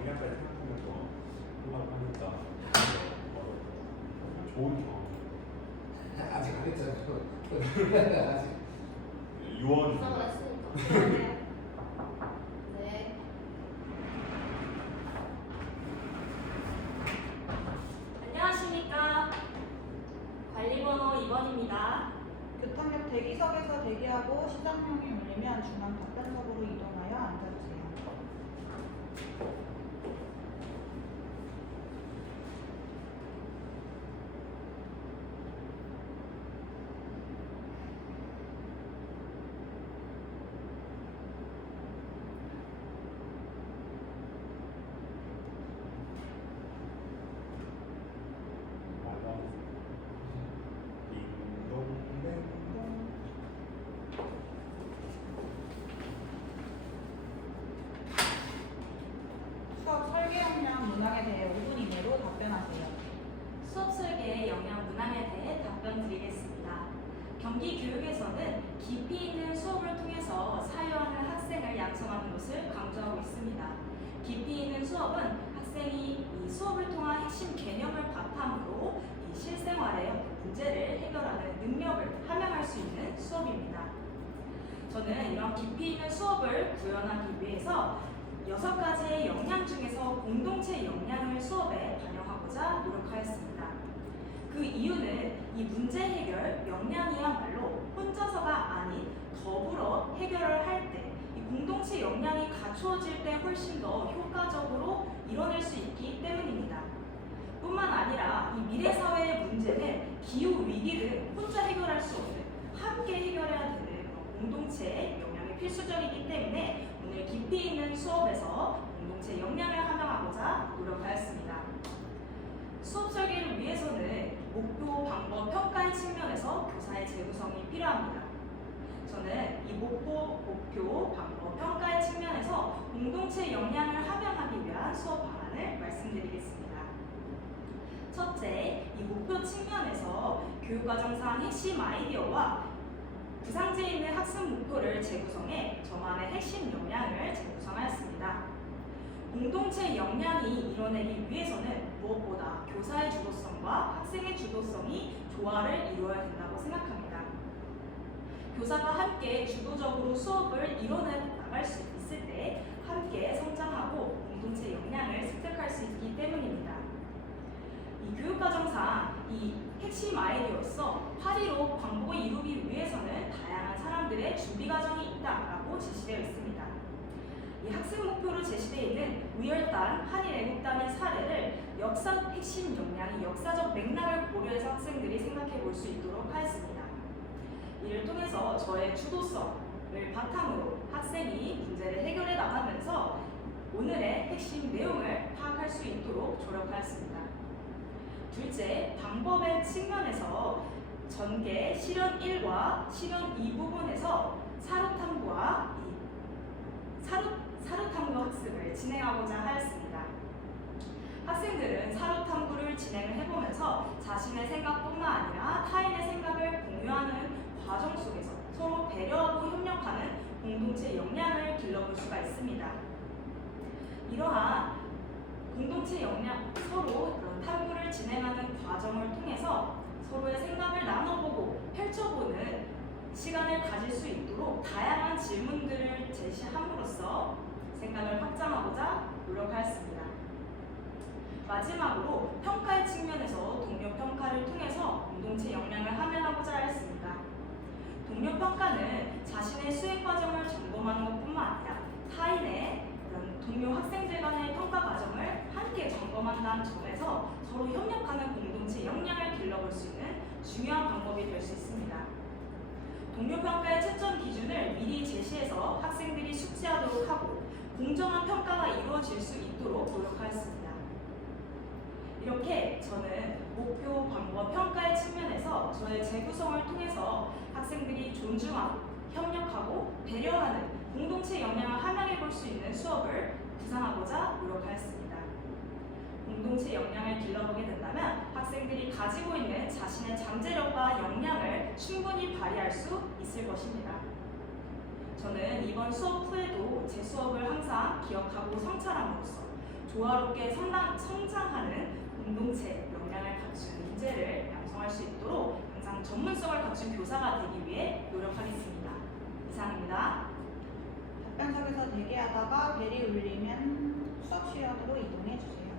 영양까지 생각하면서 하려고 하니까 좋은 경험. 아직 안 했잖아요. 아직. 유언. 수업을 했으니까. 네. 안녕하십니까. 관리번호 2번입니다. 교탁역 대기석에서 대기하고 시작명이 울리면 중앙 답변석으로 이동하여 앉아주세요. 수업 설계 역량 문항에 대해 5분 이내로 답변하세요. 수업 설계의 영양 문항에 대해 답변 드리겠습니다. 경기교육에서는 깊이 있는 수업을 통해서 사유하는 학생을 양성하는 것을 강조하고 있습니다. 깊이 있는 수업은 학생이 이 수업을 통한 핵심 개념을 바탕으로 이 실생활의 문제를 해결하는 능력을 함양할 수 있는 수업입니다. 저는 이런 깊이 있는 수업을 구현하기 위해서 6가지의 역량 중에서 공동체 역량을 수업에 반영하고자 노력하였습니다. 그 이유는 이 문제 해결 역량이야말로 혼자서가 아닌 더불어 해결을 할 때 이 공동체 역량이 갖추어질 때 훨씬 더 효과적으로 이뤄낼 수 있기 때문입니다. 뿐만 아니라 이 미래 사회의 문제는 기후 위기를 혼자 해결할 수 없는 함께 해결해야 되는 공동체의 역량이 필수적이기 때문에 오늘 깊이 있는 수업에서 공동체 역량을 함양하고자 노력하였습니다. 수업 설계를 위해서는 목표, 방법, 평가의 측면에서 교사의 재구성이 필요합니다. 저는 이 목표, 방법, 평가의 측면에서 공동체 역량을 함양하기 위한 수업 방안을 말씀드리겠습니다. 첫째, 이 목표 측면에서 교육과정상 핵심 아이디어와 구상지에 있는 학습 목표를 재구성해 저만의 핵심 역량을 재구성하였습니다. 공동체 역량이 이뤄내기 위해서는 무엇보다 교사의 주도성과 학생의 주도성이 조화를 이루어야 된다고 생각합니다. 교사가 함께 주도적으로 수업을 이뤄내 나갈 수 있을 때 함께 성장하고 공동체 역량을 습득할 수 있기 때문입니다. 이 교육과정상 이 핵심 아이디어로서 8.15 광복을 이루기 위해서는 다양한 사람들의 준비 과정이 있다라고 제시되어 있습니다. 이 학습 목표로 제시되어 있는 우열단, 한일 애국단의 사례를 역사 핵심 역량이 역사적 맥락을 고려해서 학생들이 생각해 볼 수 있도록 하였습니다. 이를 통해서 저의 주도성을 바탕으로 학생이 문제를 해결해 나가면서 오늘의 핵심 내용을 파악할 수 있도록 조력하였습니다. 둘째, 방법의 측면에서 전개, 실현 1과 실현 2 부분에서 사료탐구와 사료탐구 학습을 진행하고자 하였습니다. 학생들은 사료탐구를 진행을 해보면서 자신의 생각뿐만 아니라 타인의 생각을 공유하는 과정 속에서 서로 배려하고 협력하는 공동체 역량을 길러볼 수가 있습니다. 이러한 공동체 역량, 서로 그런 탐구를 진행하는 과정을 통해서 서로의 생각을 나눠보고 펼쳐보는 시간을 가질 수 있도록 다양한 질문들을 제시함으로써 생각을 확장하고자 노력하였습니다. 마지막으로 평가의 측면에서 동료 평가를 통해서 공동체 역량을 함양하고자 하였습니다. 동료 평가는 자신의 수행 과정을 점검하는 것뿐만 아니라 타인의 동료 학생들 간의 평가 과정을 함께 점검한다는 점에서 서로 협력하는 공동체 역량을 길러볼 수 있는 중요한 방법이 될 수 있습니다. 동료 평가의 채점 기준을 미리 제시해서 학생들이 숙지하도록 하고 공정한 평가가 이루어질 수 있도록 노력하였습니다. 이렇게 저는 목표, 방법, 평가의 측면에서 저의 재구성을 통해서 학생들이 존중하고 협력하고 배려하는 공동체 역량을 함양해 볼 수 있는 수업을 구상하고자 노력하였습니다. 공동체 역량을 길러보게 된다면 학생들이 가지고 있는 자신의 잠재력과 역량을 충분히 발휘할 수 있을 것입니다. 저는 이번 수업 후에도 제 수업을 항상 기억하고 성찰함으로써 조화롭게 성장하는 공동체 역량을 갖춘 인재를 양성할 수 있도록 항상 전문성을 갖춘 교사가 되기 위해 노력하겠습니다. 이상입니다. 답변석에서 대기하다가 벨이 울리면 수업 시간으로 이동해 주세요.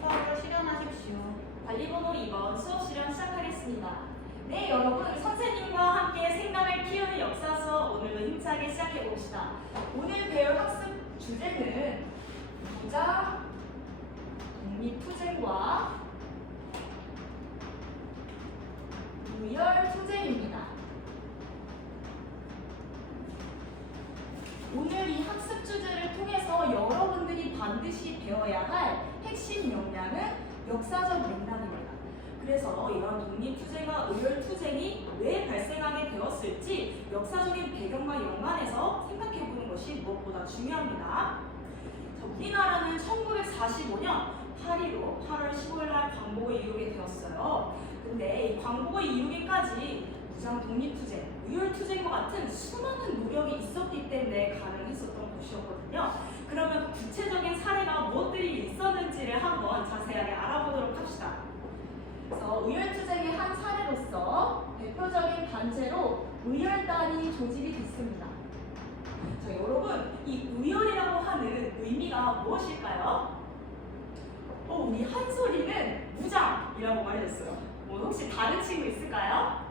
수업을 실현하십시오. 관리번호 2번 수업 실현 시작하겠습니다. 네, 여러분 선생님과 함께 생각을 키우는 역사 수업 오늘도 힘차게 시작해 봅시다. 오늘 배울 학습 주제는 부자 독립투쟁과 우열투쟁입니다. 오늘 이 학습 주제를 통해서 여러분들이 반드시 배워야 할 핵심 역량은 역사적 맥락입니다. 그래서 이런 독립투쟁과 우열투쟁이 왜 발생하게 되었을지 역사적인 배경과 연관해서 생각해보는 것이 무엇보다 중요합니다. 자, 우리나라는 1945년 8.15 8월 15일 날 광복을 이루게 되었어요. 근데 이 광복을 이루기까지 무장 독립투쟁, 우열투쟁과 같은 수많은 노력이 있었기 때문에 가능했었던 것이었거든요. 그러면 구체적인 사례가 무엇들이 있었는지를 한번 자세하게 알아보도록 합시다. 그래서 우열투쟁의 한 사례로서 대표적인 단체로 우열단이 조직이 됐습니다. 자, 여러분, 이 우열이라고 하는 의미가 무엇일까요? 우리 한솔이는 무장이라고 말해줬어요. 혹시 다른 친구 있을까요?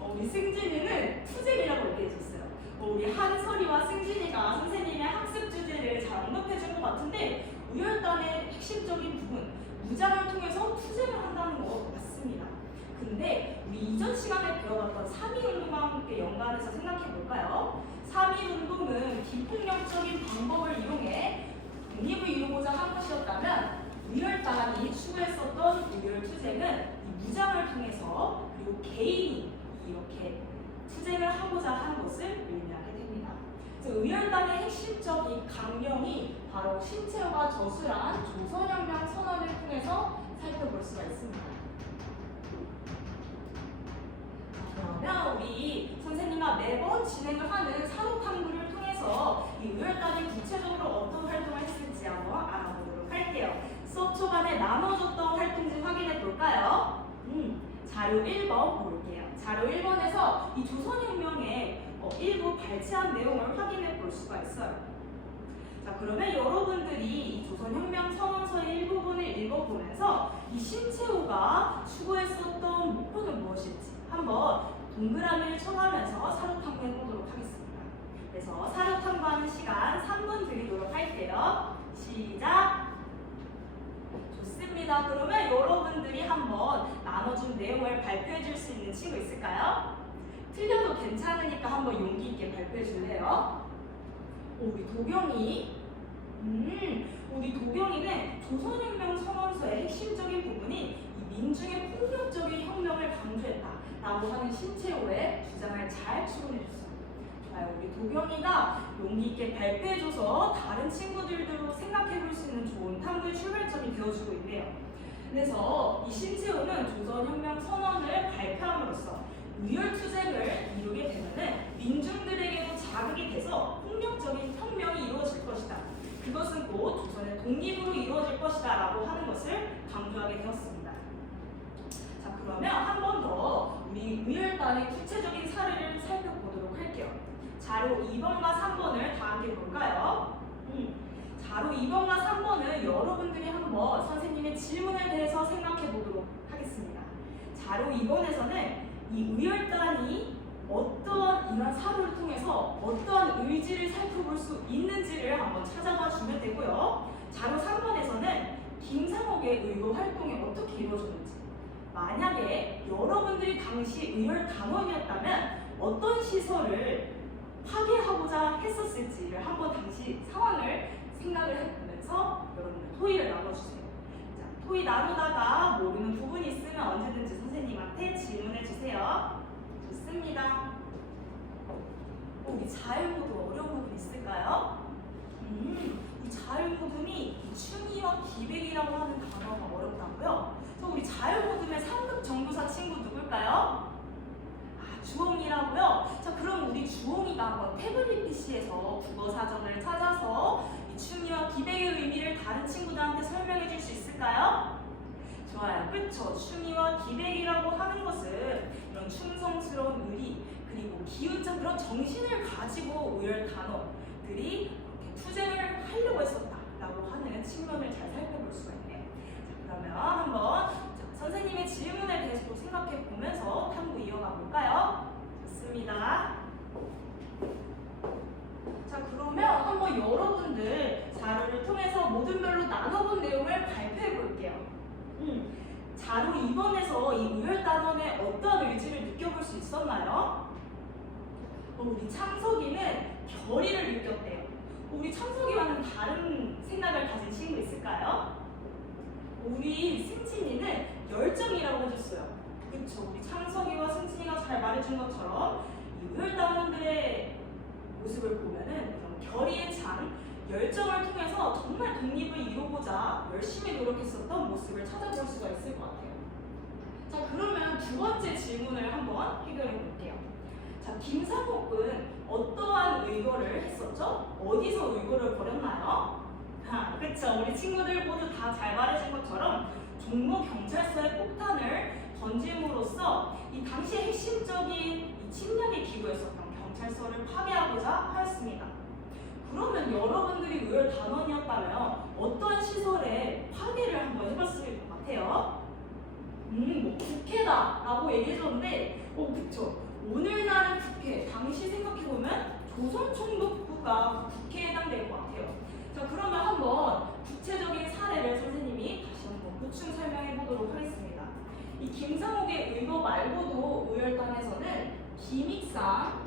우리 승진이는 투쟁이라고 얘기해줬어요. 우리 한솔이와 승진이가 선생님의 학습 주제를 잘 언급해준 것 같은데 우열단의 핵심적인 부분, 무장을 통해서 투쟁을 한다는 거 맞습니다. 근데 우리 이전 시간에 배워봤던 3.1운동과 함께 연관해서 생각해볼까요? 3.1운동은 비폭력적인 방법을 이용해 독립을 이루고자 한 것이었다면 우열단이 추구했었던 우열투쟁은 이 무장을 통해서 그리고 개인이 이렇게 투쟁을 하고자 하는 것을 의미하게 됩니다. 우열단의 핵심적인 강령이 바로 신채호가 저술한 조선혁명 선언을 통해서 살펴볼 수가 있습니다. 그러면 우리 선생님과 매번 진행을 하는 사도탐구를 통해서 이 우열단이 구체적으로 어떤 활동을 했을지 한번 알아보도록 할게요. 수업 초반에 나눠줬던 활동지 확인해 볼까요? 자료 1번 볼게요. 자료 1번에서 이 조선혁명의 일부 발췌한 내용을 확인해 볼 수가 있어요. 자, 그러면 여러분들이 이 조선혁명 선언서의 일부분을 읽어보면서 이 신채호가 추구했었던 목표는 무엇일지 한번 동그라미를 쳐가면서 사료탐구해 보도록 하겠습니다. 그래서 사료탐구하는 시간 3분 드리도록 할게요. 시작! 좋습니다. 그러면 여러분들이 한번 나눠준 내용을 발표해 줄 수 있는 친구 있을까요? 틀려도 괜찮으니까 한번 용기 있게 발표해 줄래요? 우리 도경이 우리 도경이는 조선혁명 선언서의 핵심적인 부분이 이 민중의 폭력적인 혁명을 강조했다 라고 하는 신채호의 주장을 잘 추론해 줬어요. 좋아요. 우리 도경이가 용기 있게 발표해줘서 다른 친구들도 생각해 볼 수 있는 좋은 탐구의 출발점이 되어주고 있네요. 그래서 이 신채호는 조선혁명 선언을 발표함으로써 우열투쟁을 이루게 되면은 민중들에게도 자극이 돼서 폭력적인 혁명이 이루어질 것이다. 그것은 곧 조선의 독립으로 이루어질 것이다 라고 하는 것을 강조하게 되었습니다. 자, 그러면 한 번 더 우리 우열단의 구체적인 사례를 살펴보도록 할게요. 자료 2번과 3번을 다 함께 볼까요? 자료 2번과 3번은 여러분들이 한번 선생님의 질문에 대해서 생각해 보도록 하겠습니다. 자료 2번에서는 이 우열단이 어떠한 이러한 사료를 통해서 어떠한 의지를 살펴볼 수 있는지를 한번 찾아봐 주면 되고요. 자료 3번 김상옥의 의거 활동이 어떻게 이루어졌는지, 만약에 여러분들이 당시 의열 단원이었다면 어떤 시설을 파괴하고자 했었을지를 한번 당시 상황을 생각을 해보면서 여러분들 토의를 나눠주세요. 자, 토의 나누다가 모르는 부분이 있으면 언제든지 선생님한테 질문해 주세요. 좋습니다. 우리 자율모드 어려운 부분 있을까요? 이 자율모듬이 충이와 기백이라고 하는 단어가 어렵다고요? 그래서 우리 자율모듬의 3급 정교사 친구 누굴까요? 주홍이라고요? 자, 그럼 우리 주홍이가 한번 태블릿 PC에서 국어 사전을 찾아서 이 충이와 기백의 의미를 다른 친구들한테 설명해 줄 수 있을까요? 좋아요. 그쵸? 충이와 기백이라고 하는 것은 이런 충성스러운 의리, 그리고 기운찬 그런 정신을 가지고 의열 단어들이 이렇게 투쟁을 하려고 했었다라고 하는 측면을 잘 살펴볼 수가 있네요. 자, 그러면 한번 선생님의 질문에 대해서 또 생각해 보면서 탐구 이어가 볼까요? 좋습니다. 자, 그러면 한번 여러분들 자료를 통해서 모듈별로 나눠본 내용을 발표해 볼게요. 자료 2번에서 이 의열 단원의 어떤 의지를 느껴볼 수 있었나요? 우리 창석이는 결의를 느꼈대요. 우리 창석이와는 다른 생각을 가진 친구 있을까요? 우리 승진이는 열정이라고 해줬어요. 그쵸? 우리 창석이와 승진이가 잘 말해준 것처럼 이 의열 단원들의 모습을 보면은 이런 결의의 장, 열정을 통해서 정말 독립을 이루고자 열심히 노력했었던 모습을 찾아볼 수가 있을 것 같아요. 자, 그러면 두 번째 질문을 한번 해결해 볼게요. 자, 김상옥은 어떠한 의거를 했었죠? 어디서 의거를 벌였나요? 그쵸? 우리 친구들 모두 다 잘 말해준 것처럼 종로 경찰서에 폭탄을 던짐으로써 이 당시 핵심적인 이 침략에 기부했었던 경찰서를 파괴하고자 하였습니다. 그러면 여러분들이 의열 단원이었다면 어떤 시설에 파괴를 한번 해봤을 것 같아요? 뭐 국회다라고 얘기해줬는데, 그쵸? 오늘날의 국회, 당시 생각해보면 조선총독부가 국회에 해당될 것 같아요. 자, 그러면 한번 구체적인 사례를 선생님이 다시 한번 보충 설명해 보도록 하겠습니다. 이 김상옥의 의거 말고도 의열단에서는 김익상이라고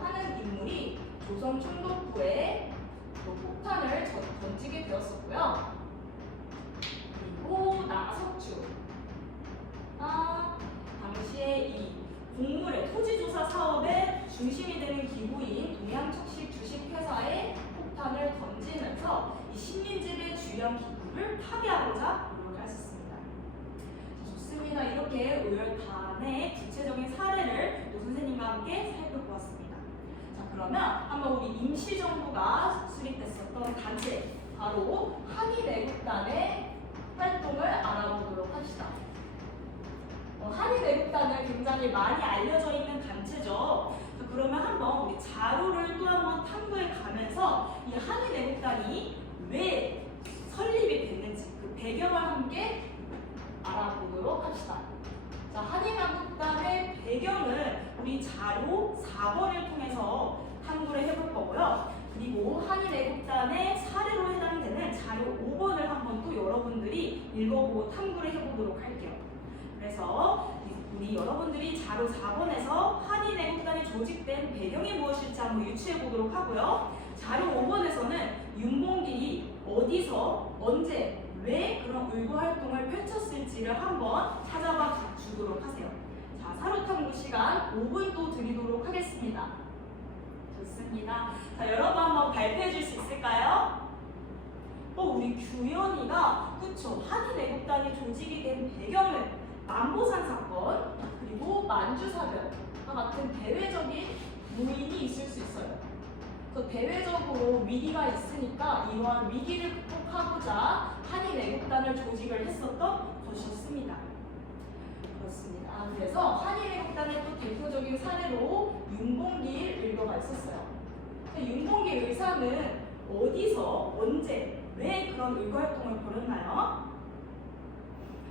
하는 인물이 조선총독부에 폭탄을 던지게 되었었고요. 그리고 나석주, 당시에 이 공물의 토지조사 사업의 중심이 되는 기부인 동양척식 주식회사에 폭탄을 던지면서 이 식민지배 주연 기부를 파괴하고자 노력을 했었습니다. 좋습니다. 이렇게 의열단의 구체적인 사례를 또 선생님과 함께 살펴보았습니다. 자, 그러면 한번 우리 임시정부가 수립됐었던 단체, 바로 한일애국단의 활동을 알아보도록 합시다. 한일애국단은 굉장히 많이 알려져 있는 단체죠. 그러면 한번 우리 자료를 또 한번 탐구해 가면서 이 한일애국단이 왜 설립이 됐는지 그 배경을 함께 알아보도록 합시다. 자, 한일애국단의 배경은 우리 자료 4번을 통해서 탐구를 해볼 거고요. 그리고 한일애국단의 사례로 해당되는 자료 5번을 한번 또 여러분들이 읽어보고 탐구를 해보도록 할게요. 그래서 우리 여러분들이 자료 4번에서 한일애국단이 조직된 배경이 무엇일지 한번 유추해 보도록 하고요. 자료 5번에서는 윤봉길이 어디서, 언제, 왜 그런 의거 활동을 펼쳤을지를 한번 찾아봐 주도록 하세요. 자, 사료탐구 시간 5분 또 드리도록 하겠습니다. 좋습니다. 자, 여러분 한번 발표해 줄 수 있을까요? 우리 규현이가, 그쵸, 한일애국단이 조직이 된 배경은 만보산 사건, 그리고 만주사변과 같은 대외적인 요인이 있을 수 있어요. 그래서 대외적으로 위기가 있으니까 이러한 위기를 극복하고자 한일애국단을 조직을 했었던 것이었습니다. 그렇습니다. 그래서 한일애국단의 또 대표적인 사례로 윤봉길 의거가 있었어요. 윤봉길 의사는 어디서, 언제, 왜 그런 의거 활동을 벌였나요?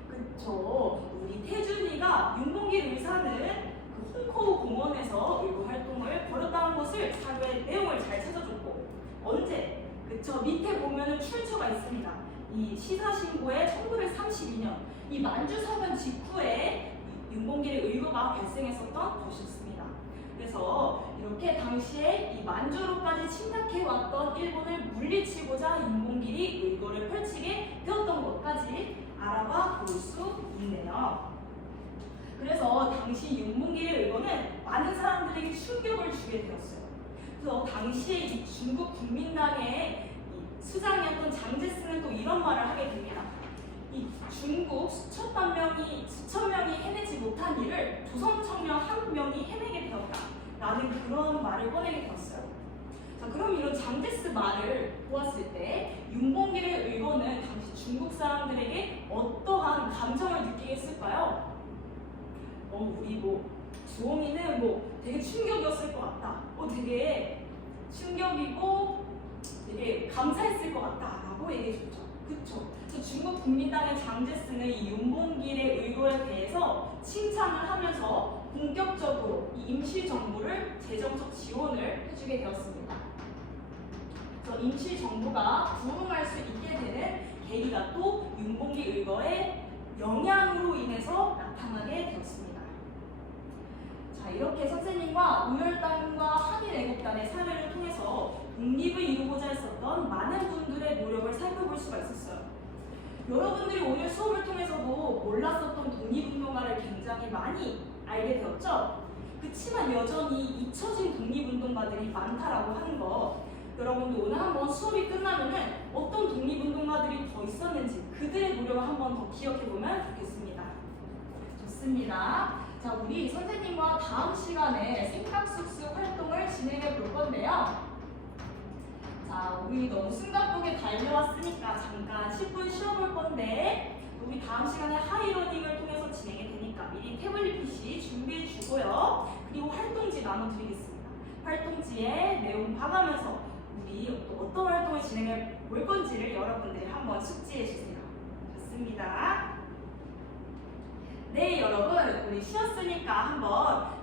그쵸. 우리 태준이가 윤봉길 의사는 그 홍커우 공원에서 의거 활동을 벌였다는 것을 사료의 내용을 잘 찾아줬고, 언제? 그쵸. 밑에 보면은 출처가 있습니다. 이 시사신고에 1932년 이 만주사변 직후에 윤봉길의 의거가 발생했었던 것이었습니다. 그래서 이렇게 당시에 이 만주로까지 침략해왔던 일본을 물리치고자 윤봉길이 의거를 펼치게 되었던 것까지 알아봐 볼 수 있네요. 그래서 당시 윤봉길의 의거는 많은 사람들에게 충격을 주게 되었어요. 그래서 당시에 이 중국 국민당의 수장이었던 장제스는 또 이런 말을 하게 됩니다. 이 중국 수천 명이 해내지 못한 일을 조선 청년 한 명이 해내게 되었다 라는 그런 말을 꺼내게 되었어요. 자, 그럼 이런 장제스 말을 보았을 때 윤봉길의 의거는 당시 중국 사람들에게 어떠한 감정을 느끼게 했을까요? 우리 주호미는 되게 충격이었을 것 같다. 되게 충격이고 되게 감사했을 것 같다라고 얘기해줬죠. 그쵸? 그래서 중국 국민당의 장제스는 이 윤봉길의 의거에 대해서 칭찬을 하면서 본격적으로 이 임시정부를 재정적 지원을 해주게 되었습니다. 그래서 임시정부가 부흥할 수 있게 되는 계기가 또 윤봉길 의거의 영향으로 인해서 나타나게 되었습니다. 자, 이렇게 선생님과 우열단과 한일애국단의 사례를 통해서 독립을 이루고자 했었던 많은 분들의 노력을 살펴볼 수가 있었어요. 여러분들이 오늘 수업을 통해서도 몰랐었던 독립운동가를 굉장히 많이 알게 되었죠? 그치만 여전히 잊혀진 독립운동가들이 많다라고 하는 거, 여러분들 오늘 한번 수업이 끝나면은 어떤 독립운동가들이 더 있었는지 그들의 노력을 한번 더 기억해보면 좋겠습니다. 좋습니다. 자, 우리 선생님과 다음 시간에 생각숙숙 활동을 진행해 볼 건데요. 자, 우리 너무 숨가쁘게 달려왔으니까 잠깐 10분 쉬어볼 건데 우리 다음 시간에 하이러닝을 통해서 진행이 되니까 미리 태블릿 PC 준비해 주고요. 그리고 활동지 나눠드리겠습니다. 활동지에 내용 봐가면서 우리 어떤 활동을 진행해 볼 건지를 여러분들이 한번 숙지해 주세요. 좋습니다. 네, 여러분, 우리 쉬었으니까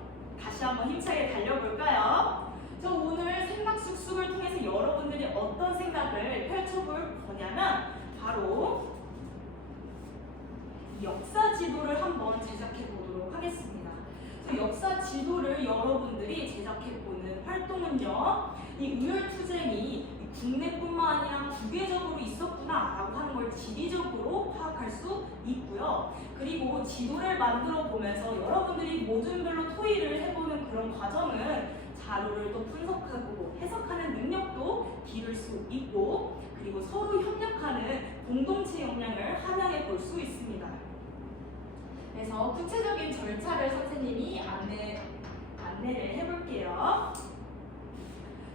다시 한번 힘차게 달려볼까요? 저 오늘 생각숙숙을 통해서 여러분들이 어떤 생각을 펼쳐볼 거냐면 바로 역사 지도를 한번 제작해 보도록 하겠습니다. 역사 지도를 여러분들이 제작해 보는 활동은요, 이 우열투쟁이 국내뿐만 아니라 국외적으로 있었구나라고 하는 걸 지리적으로 파악할 수 있고요. 그리고 지도를 만들어 보면서 여러분들이 모듈별로 토의를 해보는 그런 과정은 자료를 또 분석하고 해석하는 능력도 기를 수 있고, 그리고 서로 협력하는 공동체 역량을 함양해 볼 수 있습니다. 그래서 구체적인 절차를 선생님이 안내를 해볼게요.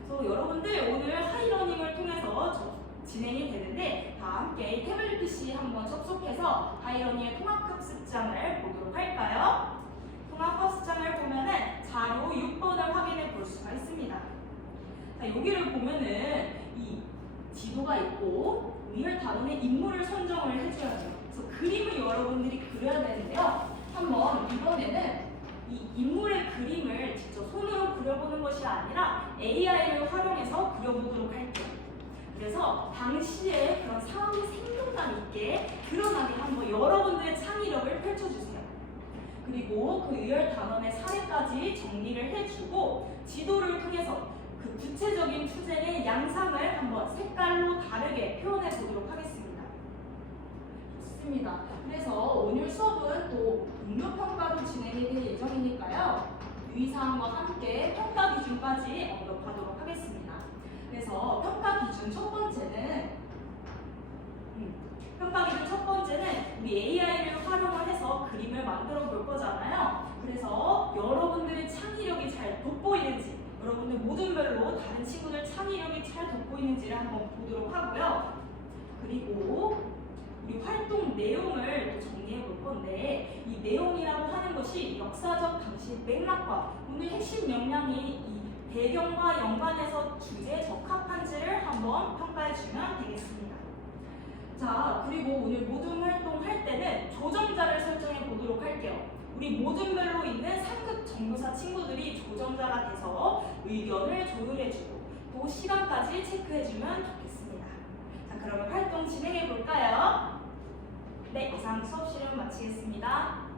그래서 여러분들 오늘 하이러닝을 통해서 진행이 되는데 다 함께 태블릿 PC 한번 접속해서 하이러닝의 통합학습장을 보도록 할까요? 통합학습장을 보면은 자료 6번을 확인해 볼 수가 있습니다. 자, 여기를 보면은 이 지도가 있고 위를 다루는 인물을 선정을 해줘야 돼요. 그래서 그림을 여러분들이 그려야 되는데요. 한번 이번에는 이 인물의 그림을 직접 손으로 그려보는 것이 아니라 AI를 활용해서 그려보도록 할게요. 그래서 당시에 그런 상황이 생동감 있게 드러나게 한번 여러분들의 창의력을 펼쳐주세요. 그리고 그 의열 단원의 사례까지 정리를 해주고 지도를 통해서 그 구체적인 투쟁의 양상을 한번 색깔로 다르게 표현해 보도록 하겠습니다. 좋습니다. 그래서 오늘 수업은 또 동료평가도 진행이 될 예정이니까요. 유의사항과 함께 평가 기준까지 언급하도록 하겠습니다. 그래서 평가 기준 첫 번째는 우리 AI를 활용을 해서 그림을 만들어 볼 거잖아요. 그래서 여러분들의 창의력이 잘 돋보이는지, 여러분들 모듈별로 다른 친구들 창의력이 잘 돋보이는지를 한번 보도록 하고요. 그리고 우리 활동 내용을 정리해 볼 건데, 이 내용이라고 하는 것이 역사적 당시 맥락과 오늘 핵심 역량이 이 배경과 연관해서 주제에 적합한지를 한번 평가해 주면 되겠습니다. 자, 그리고 오늘 모듈 활동할 때는 조정자를 설정해 보도록 할게요. 우리 모듈별로 있는 상급 정보사 친구들이 조정자가 돼서 의견을 조율해주고 또 시간까지 체크해주면 좋겠습니다. 자, 그러면 활동 한번 진행해 볼까요? 네, 이상 수업 시간 마치겠습니다.